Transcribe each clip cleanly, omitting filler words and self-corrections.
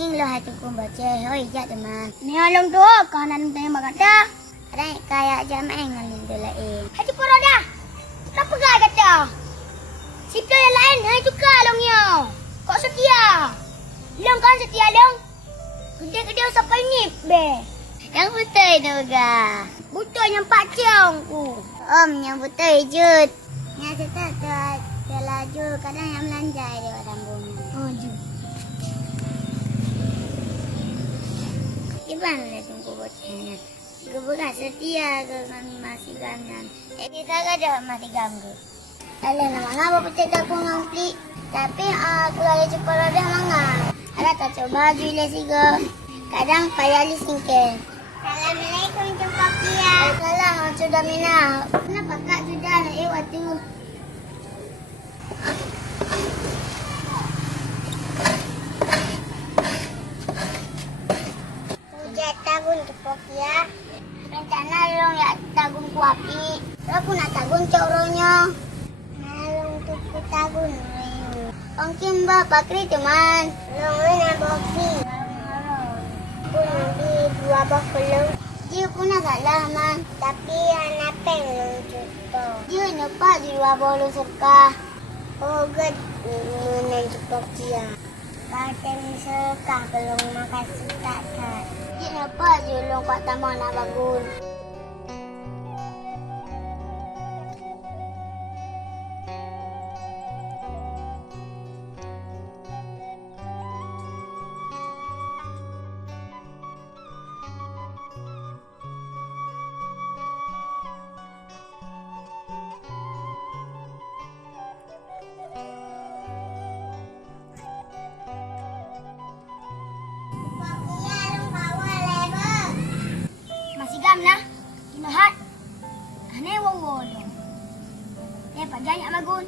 Ning lo hatu pun baca. Hoi jat teman. Ni alam tu kanan tanya bagata. Ada kayak jamaah ngalin tu lain. Hati pun ada. Kenapa gak kata? Sipto yang lain hai juga longnya. Kok setia? Long kan setia long. Gede-gede sampai ni be. Yang betul tu ga. Betul yang pak ciong ku. Om yang betul jut. Yang serta terlaju kadang yang melanjai dia orang bumi. Oh ju. Gimana nak tunggu bocahnya? Kebuka setia ke masih gamnan. Kita ada masih gamgu. Alah nama ngapa petik aku ngampli. Tapi aku lagi cepat ada manga. Ada tak coba jual sigo. Kadang payah lisingken. Assalamualaikum jumpa kia. Assalamualaikum sudah mina. Kenapa kak sudah nak waktu? Sudah tagun jumpa kia. Rencana long ya tagun kuapi. Aku nak tagun coronya. Nalong tuku tagun. Mungkin bapak kri teman. Long nak boki. Aku nanti 2 bakul. Dia pun agak lama. Tapi anak pengen juga. Dia nampak di 2 bolu serka. Oh god. Menan cepat dia. Kata serka belum makasih tak. Dia nampak je long kat taman nak bangun. Nah, kinahat. Ane wawolo. Panjang nak magun.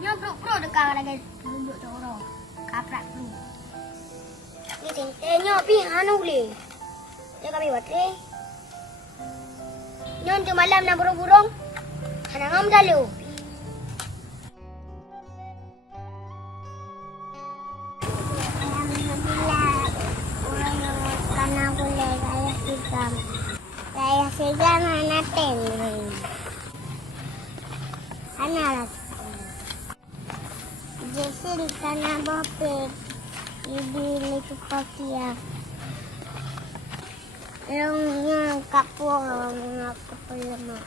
Nyo pro dekat lagi duduk toro. Kaprak tu. Ni tengtenya pi anu boleh. Dia kami watre. Nyo tu malam nak burung-burung. Ana ngam dalu. Saya segan mana tengring. Analas. Jesil kana bopek. Ibi leku pakia. Longnya kapur ngapulma.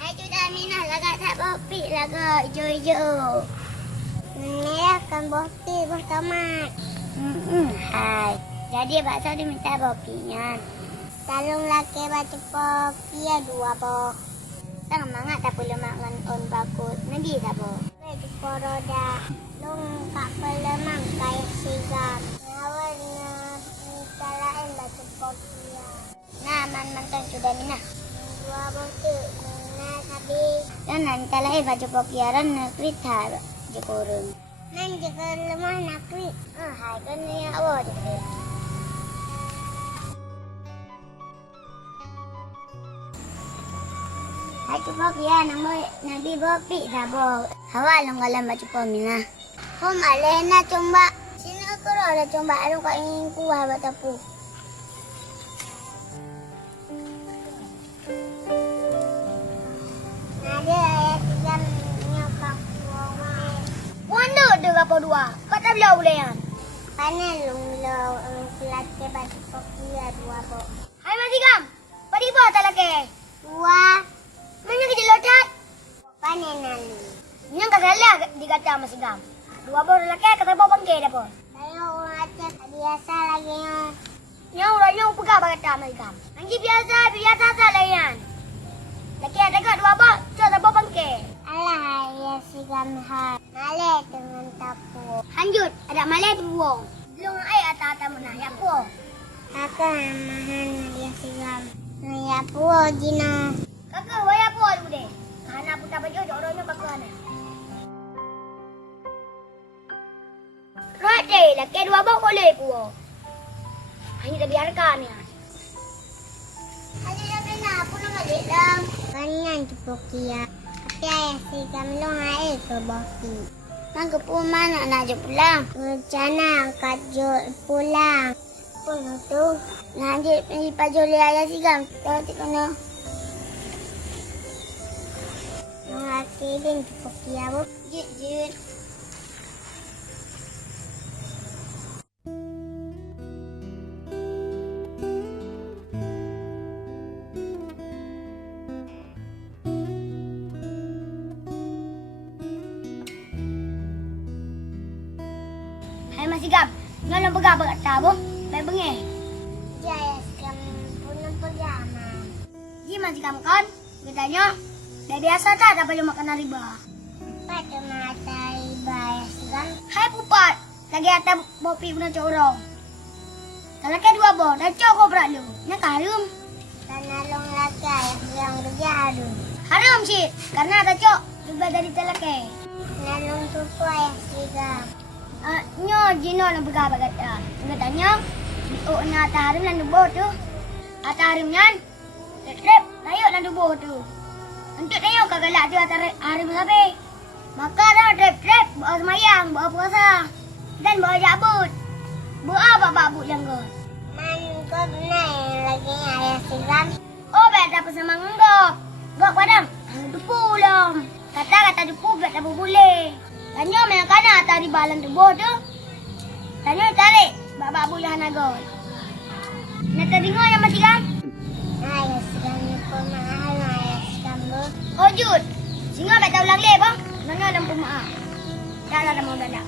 Hai sudah minah lagak tak bopek lagak hijau-hijau. Merah kan bopek bertomat. Hai. Jadi bakso diminta bopeknya. Talung laki baca pokia 2 boh. Tang mangat tak perlu makan on bakut. Nanti tak boh. Baca poroda. Long tak perlu makan sigam. Awalnya kita lain baca pokia. Nah, mantan sudah minah. 2 boh tu. Minah habis. Dan nanti lain baca pokia ran nakrit har jekurung. Nan jekurung mah nakrit. Hai kan ni awak jekurung. Hai cuba ya nabi bopi sabo. Hawa long alam ba cuba mina. Hom alena cumba. Sini aku ada cumba alu kau ingin kuah batapu. Ada ayat 3 nyopak buang. Wanda ada apa 2? Kata belau boleh kan? Panen lo pelat ke batu pokia 2 bo. Hai masigam. Padi ba talake? 2 Mana kerja locat? panen nalu. Yang kasalah dikata masigam. 2 bor laki kata bawa bangke dah pun. Saya orang acak biasa lagi yang. Yang orang pegah bagata masigam. Angki biasa salah yan. Laki ada kat 2 bor, coba bawa bangke. Alah ya si gamhar. Malay dengan tapu. Lanjut, ada malay buang. Belum ai ata-ata menah ya po. Aku mahan ya si gam. Ya pu jina. Kakak waya po dulu deh. Hana putar baju orangnya bakalan. Rade, laki 2 bor boleh po. Hanya dah biarkan ya. Ada yang kena apa nak balik dah. Kanyan tu pokia. Tapi ayah si gam long air ke boki. Nang mana nak je pulang. Rencana angkat Jul pulang. Pulang tu. Nak je pergi pajoli ayah sigam. Tahu tak kena. Hati din pergi apa? Jut. Hai masih gam. Nyolong pegang kat tabu. Baik bengih. Jaya sigam pulang pejama. Ji masih gam kan? Dia tanya. Dah biasa tak dapat perlu makan riba. Pada mata riba ya sigam. Hai pupat. Lagi atas bopi pun cok orang. Kalau ke dua boh, dah cok kau berat lu. Nak harum. Karena long lagi yang kerja harum. Harum sih. Karena ada cok. Juga dari telake. Nalong tupu ayah sigam. Nyo jino nak pegang bagat dah. Dia tanya. Oh nak atas harum dan dubo tu. Atas harum nyan. Trep. Tayuk dan dubo tu. Untuk tengok kau galak tu atas harum sampai. Maka dah trep. Bawa semayang. Bawa puasa. Dan bawa jabut. Bawa bapak bu janggut. Man kau benar lagi ayah sigam. Oh, bet apa sama ngenggok. Gok padam. Dupu lom. Kata dupu bet apa boleh. Tanya mana kana tadi balan tu bodoh. Tanya tarik. Bapak bu yang nagol. Nak teringo yang mati kan? Ayah sigam ni pemaaf ayah sigam bu. Oh, Jud. Singa bet tahu lang le, bang. Nanya dan pemaaf. Dah mau dah.